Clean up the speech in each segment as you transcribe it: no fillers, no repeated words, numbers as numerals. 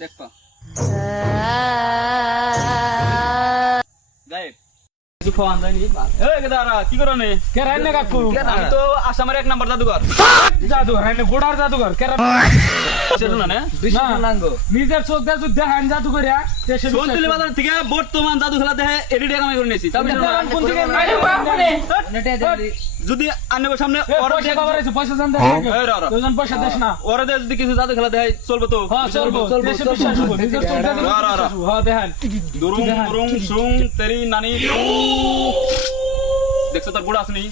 দেখবা গায়েব কিছু ফোন যায়নি এই গেদারা কি করো নে কে রান্না কাকু আমি তো আসামের 1 নাম্বার জাদুঘর জাদুঘর রান্না গোড়ার জাদুঘর কে সেটা না নিজের চোখ দিয়ে যদি দেখান জাদুঘর সোনতুলি বাজার থেকে বর্তমান জাদু খেলা দেখে এডিটে কামাই করে নিয়েছি তারপর কোন থেকে আরে বাপরে যদি আন্নের সামনে পয়সা কভার আছে পয়সা জানতে দুজন পয়সা দেশ না ওরা যদি কিছু জাদু খেলা দেখে চলবে তো হ্যাঁ চলবো দেশে বিশ্বাস হবো নিজের চোখ দিয়ে বিশ্বাস হবো হ্যাঁ দেখান দুরুম দুরুম সুং তেরি নানি দেখছো তোর গুড়া আসনি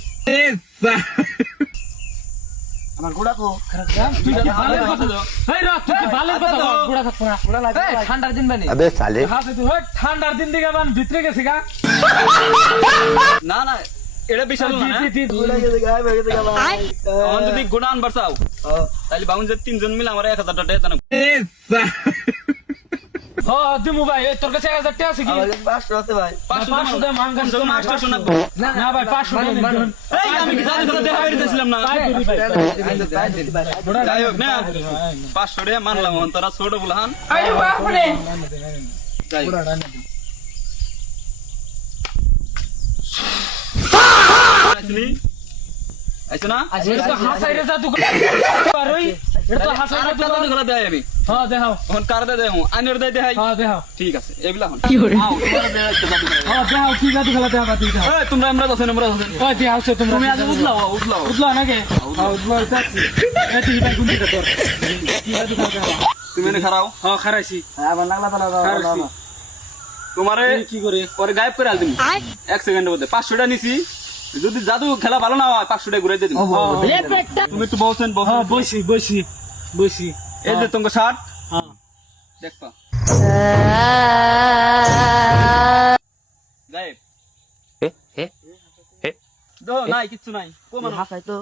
আমার গোড়া কো তুই কি বালের কথা এই রা তুই কি বালের কথা গোড়া থাকবো না গোড়া লাগে ঠান্ডার দিন বানি अबे साले হাতে তুই ঠান্ডার দিন দিকে মান ভিতরে গেছে গা না না এটা বিশাল না গোড়া গেছে গায় বেগে গেছে ভাই তখন যদি গুণান বাড়াও তাহলে বাউন যে 3 জন মিলে আমার 1000 টাকা দেয় না হ্যাঁ দিমু ভাই তোর কাছে 1000 টাকা আছে কি আমার কাছে 500 আছে ভাই 500 টাকা মাঙ্গা কোন মাস্টার শোনা না ভাই 500 টাকা এই আমি কি জাদু খেলা দেখা বেরিয়েছিলাম না যাই হোক না 500 টাকা মানলাম তোরা ছোট বলহান আরে বাপরে যাই হোক। আসলি আইছো না এটা তো হাসাই রে জাদু আর ওই এটা তো হাসাই আর একটা জাদু জাদু খেলা দেয় আমি হ্যাঁ দেখাও এখন কার দেয় দেয় আইনের দেয় দেয় হ্যাঁ দেখাও ঠিক আছে এগুলা হন কি করে আও তোমরা দেয় একটা জাদু খেলা হ্যাঁ দেখাও কি জাদু খেলা দেখাও তুই দেখাও এই তোমরা আমরা দছেন ওই দেখাও সে তোমরা তুমি আজ উঠলাও উঠলাও উঠলো নাকি হ্যাঁ উঠলো তাছি এই তুই ভাই গুন্ডি তোর কি জাদু খেলা দেখাও তুমি এনে খারাও হ্যাঁ খারাইছি আমার লাগলা খারাইছি তোমারে কি করে পরে গায়েব করে আলদিন 1 সেকেন্ডের মধ্যে 500 টাকা নিছি যদি জাদু খেলা ভালো না হয় 500 টাকা ঘুরাই দিয়ে দিন তুমি একটু বসেন হ্যাঁ বসেন বইছি এই যে তোমার শার্ট হ্যাঁ দেখবা গায়েব নাই কিচ্ছু নাই হাসাই তো